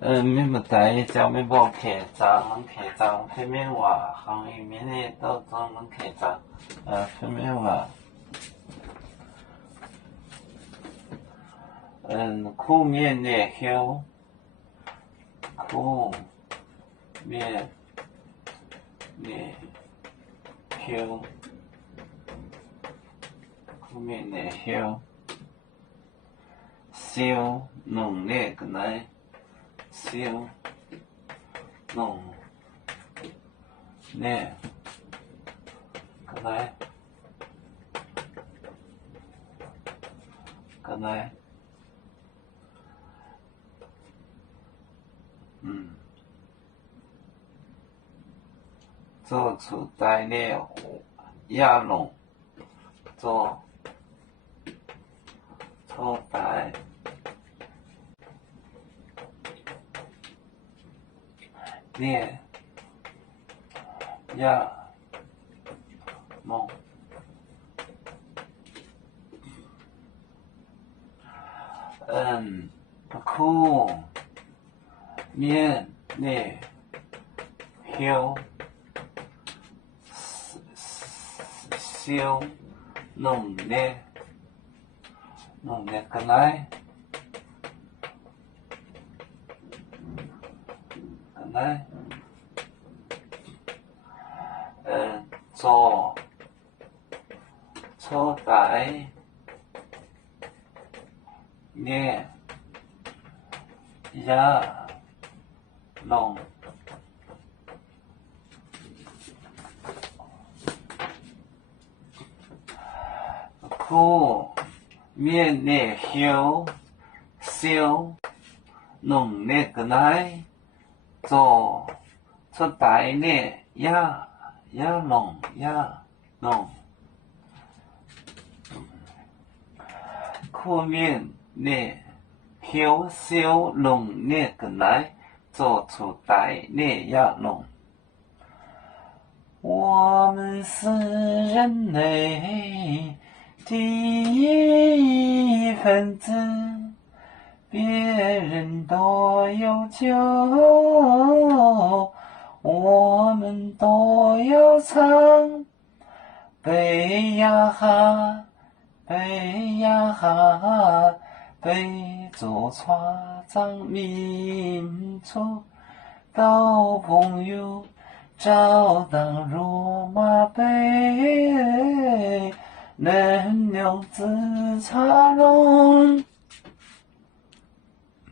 民不在教民不客张客张非民话行业民的都总能客张非民话苦面的休苦面的休苦面的休烧弄的个来烧弄的个来个来做出材料压弄做出材料压弄苦面的休烧弄的个来做出材料压弄苦面的休烧弄的个来做出材料压弄苦面的休烧弄的个来做出材料压弄我们是人类第一分子，别人都有救，我们都要唱。背呀哈，背呀哈，背着船长民族到朋友。找到罗马杯，能量自茶容。